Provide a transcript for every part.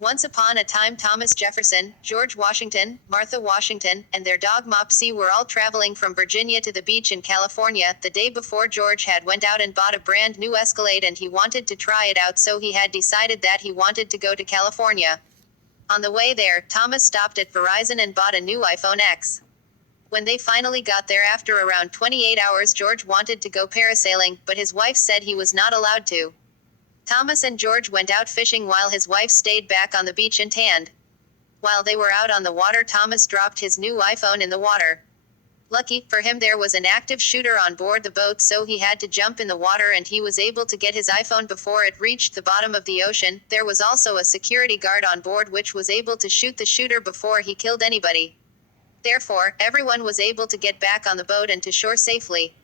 Once upon a time, Thomas Jefferson, George Washington, Martha Washington, and their dog Mopsy were all traveling from Virginia to the beach in California. The day before, George had went out and bought a brand new Escalade, and he wanted to try it out, so he had decided that he wanted to go to California. On the way there, Thomas stopped at Verizon and bought a new iPhone X. When they finally got there after around 28 hours, George wanted to go parasailing, but his wife said he was not allowed to. Thomas and George went out fishing while his wife stayed back on the beach and tanned. While they were out on the water, Thomas dropped his new iPhone in the water. Lucky for him, there was an active shooter on board the boat, so he had to jump in the water and he was able to get his iPhone before it reached the bottom of the ocean. There was also a security guard on board which was able to shoot the shooter before he killed anybody. Therefore, everyone was able to get back on the boat and to shore safely.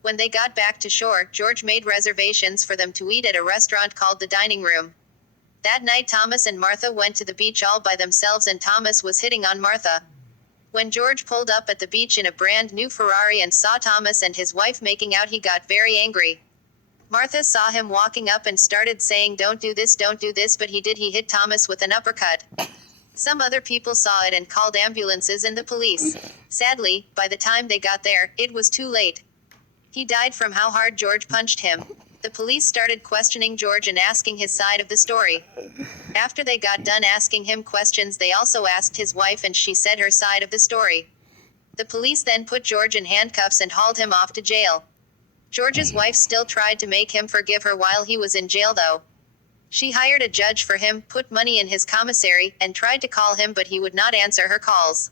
When they got back to shore, George made reservations for them to eat at a restaurant called the Dining Room. That night, Thomas and Martha went to the beach all by themselves, and Thomas was hitting on Martha. When George pulled up at the beach in a brand new Ferrari and saw Thomas and his wife making out, he got very angry. Martha saw him walking up and started saying, don't do this, but he did. He hit Thomas with an uppercut. Some other people saw it and called ambulances and the police. Sadly, by the time they got there, it was too late. He died from how hard George punched him. The police started questioning George and asking his side of the story. After they got done asking him questions, they also asked his wife, and she said her side of the story. The police then put George in handcuffs and hauled him off to jail. George's wife still tried to make him forgive her while he was in jail, though. She hired a judge for him, put money in his commissary, and tried to call him, but he would not answer her calls.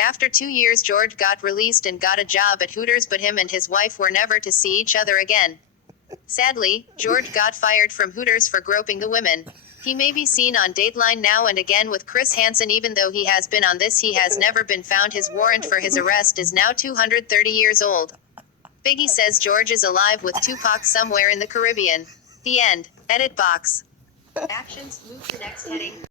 After 2 years, George got released and got a job at Hooters, but him and his wife were never to see each other again. Sadly, George got fired from Hooters for groping the women. He may be seen on Dateline now and again with Chris Hansen. Even though he has been on this, he has never been found. His warrant for his arrest is now 230 years old. Biggie says George is alive with Tupac somewhere in the Caribbean. The end. Edit box. Actions. Move to next heading.